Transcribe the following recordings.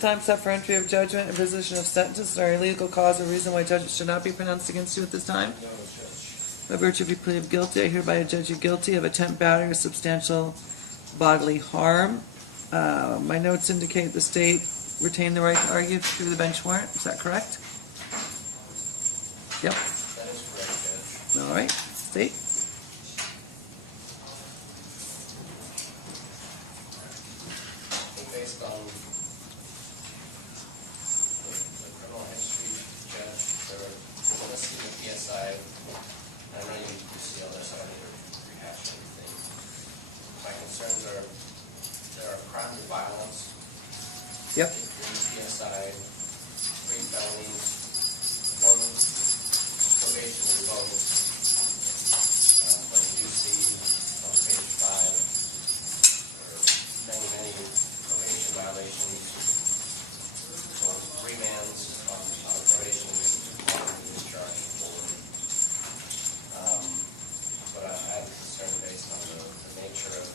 time set for entry of judgment, imposition of sentence, is there any legal cause or reason why judgment should not be pronounced against you at this time? No, Judge. By virtue of your plea of guilty, I hereby judge you guilty of attempt battery or substantial bodily harm. My notes indicate the state retained the right to argue through the bench warrant. Is that correct? Yep. That is correct, Judge. All right. State. I think based on the criminal history, Judge, there was in the PSI, I know you see all this, I don't need to rehash everything. My concerns are there are crimes of violence. Yep. In the PSI, 3 felonies, 1 probation revoked. But you do see on page 5, there are many probation violations, or remands on probation discharge for. But I have a concern based on the nature of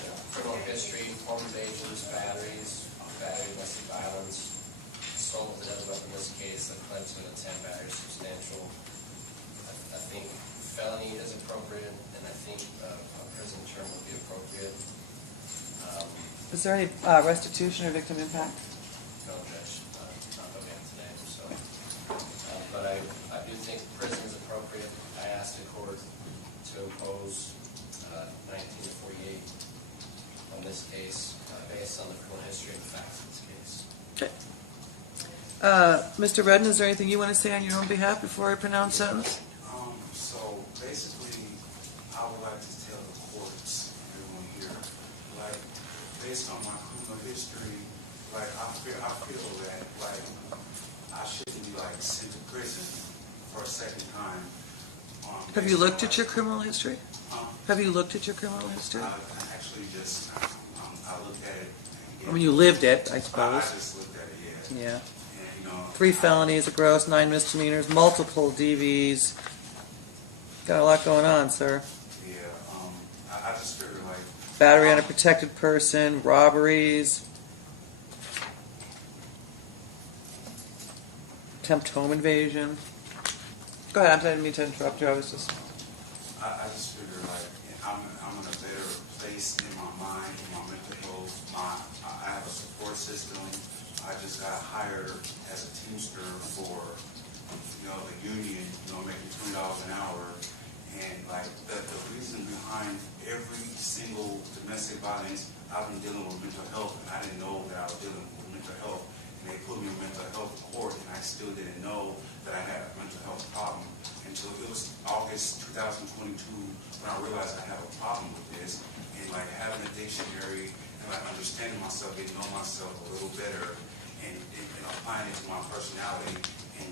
the criminal history, home invasions, batteries, domestic violence, assault with a deadly weapon in this case that led to an attempt battery substantial. I think felony is appropriate, and I think a prison term would be appropriate. Is there any restitution or victim impact? No, Judge, not looking at today, so. But I do think prison is appropriate. I asked the court to impose 19 to 48 on this case, based on the criminal history and the facts of this case. Okay. Mr. Redden, is there anything you want to say on your own behalf before I pronounce sentence? So basically, I would like to tell the courts, everyone here, like, based on my criminal history, like, I feel that, like, I shouldn't be, like, sent to prison for a second time. Have you looked at your criminal history? Have you looked at your criminal history? I actually just, I looked at it. I mean, you lived it, I I suppose. just looked at it, Yeah. And, 3 felonies, a gross, 9 misdemeanors, multiple DVs. Got a lot going on, sir. Yeah, I just figured, like, Battery on a protected person, robberies, attempt home invasion. Go ahead, I didn't mean to interrupt you. I was just... I just figure like I'm in a better place in my mind, in my mental health. I have a support system. I just got hired as a teamster for the union, making $20 an hour. And like the reason behind every single domestic violence, I've been dealing with mental health, and I didn't know that I was dealing with mental health. And they put me in mental health court, and I still didn't know that I had a mental health problem until it was August 2022 when I realized I have a problem with this. And like having a dictionary and like understanding myself, getting to know myself a little better, and applying it to my personality, and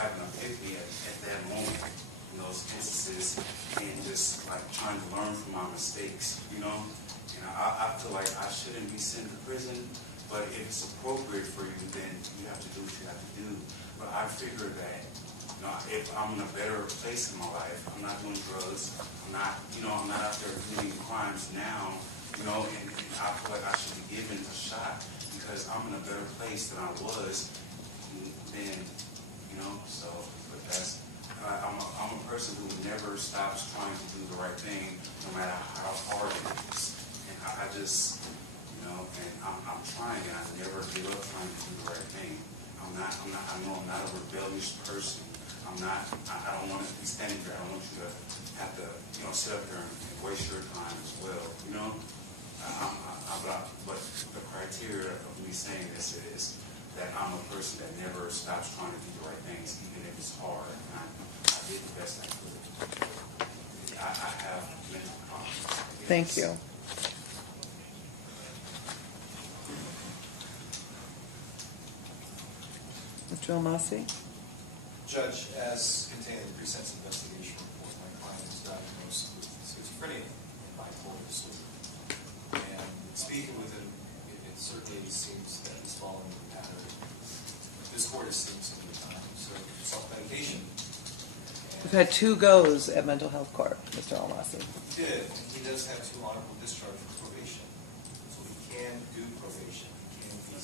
having an epiphany at that moment in those instances, and just like trying to learn from my mistakes, And I feel like I shouldn't be sent to prison, but if it's appropriate for you, then you have to do what you have to do. But I figure that, if I'm in a better place in my life, I'm not doing drugs, I'm not out there committing crimes now, and I feel like I should be given a shot because I'm in a better place than I was then, so, but that's, I'm a person who never stops trying to do the right thing, no matter how hard it is. And I just, and I'm trying, and I never give up trying to do the right thing. I know I'm not a rebellious person. I don't want to be standing there. I don't want you to have to, sit up there and waste your time as well, But the criteria of me saying this is that I'm a person that never stops trying to do the right things, even if it's hard. And I did the best I could. I have mental problems. Thank you. Mr. Almasi? Judge, as contained in the pre-sentence investigation report, my client is diagnosed with schizophrenia and bipolar disorder. And speaking with him, it certainly seems that he's following the pattern this court has seen so many times. So self-medication. We've had 2 goes at mental health court, Mr. Almasi. He did. He does have 2 honorable discharge from probation. So he can do probation. He can be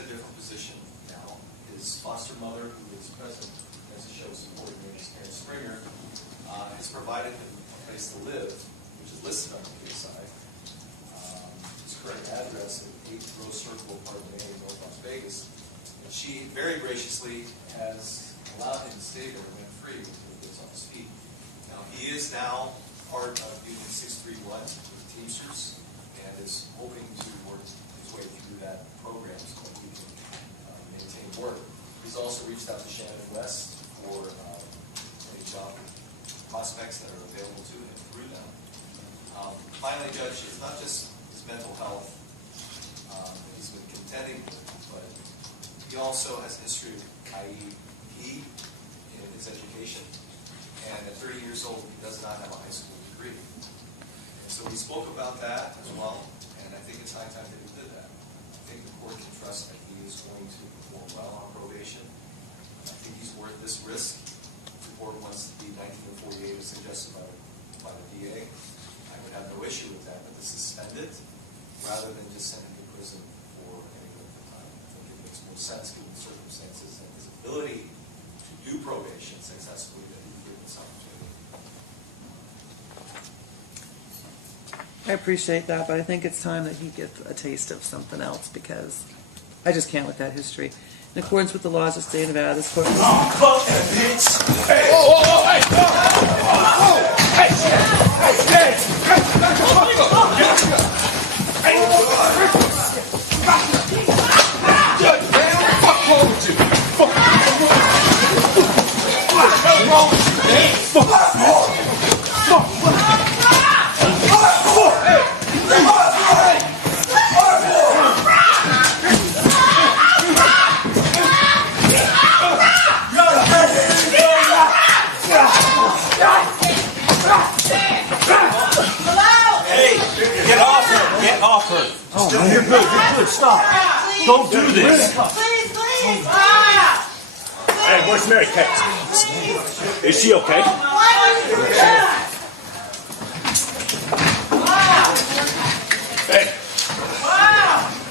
in a different position now. His foster mother, who is present, as it shows supporting me, is Karen Springer, has provided him a place to live, which is listed on the PSI. His current address is 8 Rose Circle, Apartment A, North Las Vegas. And she very graciously has allowed him to stay there rent free until he gets on his feet. Now, he is now part of Union 631 with Teamsters and is hoping to work his way through that program so that he can maintain work. He's also reached out to Shannon West for any job prospects that are available to him through them. Finally, Judge, it's not just his mental health that he's been contending with, but he also has a history of IEP in his education. And at 30 years old, he does not have a high school degree. And so we spoke about that as well, and I think it's high time that he did that. I think the court can trust that he is going to perform well on probation. I think he's worth this risk. The court wants to be 1948 as suggested by the DA. I would have no issue with that, but to suspend it rather than just send him to prison for any length of time. I think it makes more sense given the circumstances and his ability to do probation successfully that he given this opportunity. I appreciate that, but I think it's time that he gets a taste of something else because I just can't with that history. In accordance with the laws of the state of Nevada, this court. Oh, you're good, stop. Don't do this. Please. Hey, where's Mary Kate? Is she okay? Hey.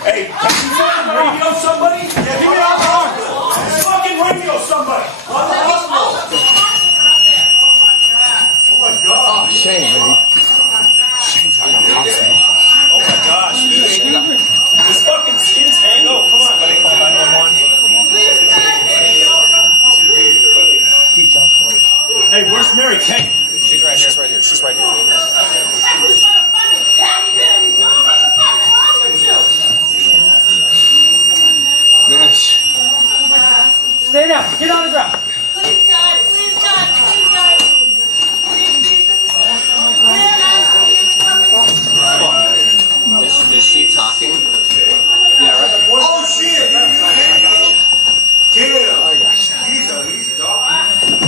Hey, can you fucking radio somebody? Yeah, give me that phone. Fucking radio somebody. Oh my God. Shame, man. Oh my gosh, dude. This fucking skin's hanging. No, come on. Somebody call 911. Hey, where's Mary Kate? She's right here. She's right here. Man, Stay down. Get on the ground. Please, God. is she talking? Yeah, right. Oh, shit! Damn! I got you. He's talking.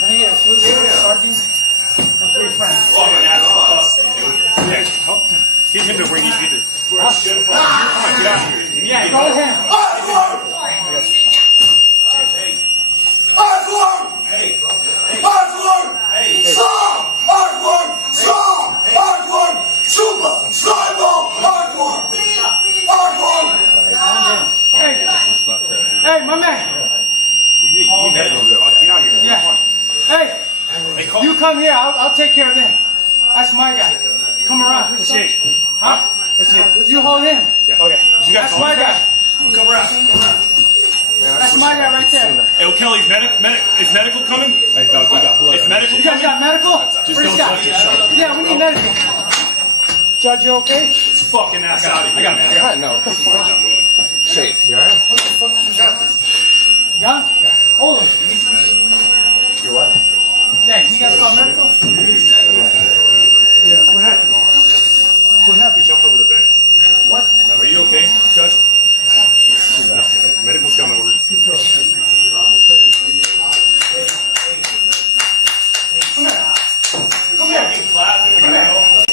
Can I get a flu sergeant? And 3 friends. Oh, my ass is busted, dude. Yeah, help. Get him to where he needs to get Come on, get out of here. Yeah, go ahead. Hey, my man. Get out of here. Yeah. Hey, you come here. I'll take care of him. That's my guy. Come around. What's it? Huh? What's it? You hold him. Okay. You got That's my guy. Come around. That's my guy right there. Hey, Kelly, is medical coming? Hey, Doug, we got blood. Is medical You guys got medical? Just Where's don't that? touch yourself. Yeah, we need medical. Judge, you okay? It's fucking ass out of here. I got it. I know. Shane, you alright? Yeah? Hold him. You what? Yeah, you guys got medical? Yeah, what happened? What happened? He jumped over the bench. What? Are you okay, Judge? Medical's coming over. Come here. Come here. He's laughing.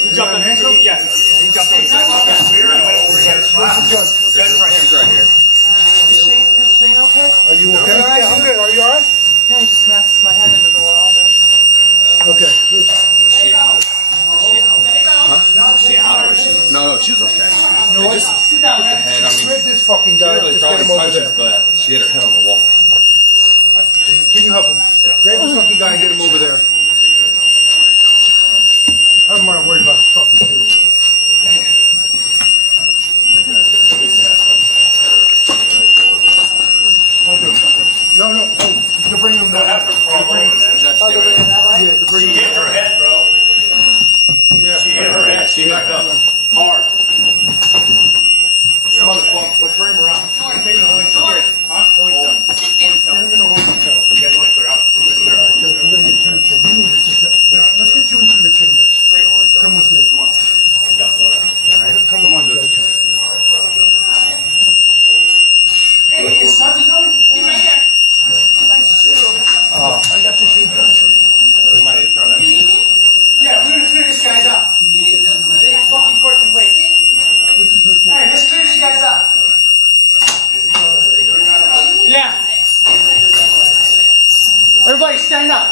He jumped on the bench. Yes. He jumped on the bench. We went over and Judge right here. She's right here. Is Shane okay? Are you okay? Yeah, I'm good. Are you alright? Yeah, he just smashed my head into the wall. Okay. Was she out? Was she out? Huh? Was she out or was she? No, she was okay. No, just sit down, man. head, I mean- Where's this fucking She guy. really Just get probably him over touched his there. butt. She hit her head on the wall. Can you help him? Grab the fucking guy and get him over there. I don't want to worry about his fucking shoes. No, they're bringing him They'll down. have to crawl over, man. Judge, stay right there. Yeah, they're She bringing hit him her down. head, bro. She hit her head. She hit her head. Hard. Motherfucker, let's bring him around. George, Huh? sit down. Get him in a holding cell. You guys want to clear out? Let's clear out. Judge, I'm going to get you in chambers. Let's get you into your chambers. Come with me. Come on. Come on, Judge. Hey, is Sergeant coming? He's right here. Nice shoe. I got your shoe, Judge. We might need to throw that. You need me? Yeah, we're going to clear this guy's out. You need to go clear This that. fucking court can wait. Sit. Hey, let's clear these guys out. Yeah. Everybody stand up.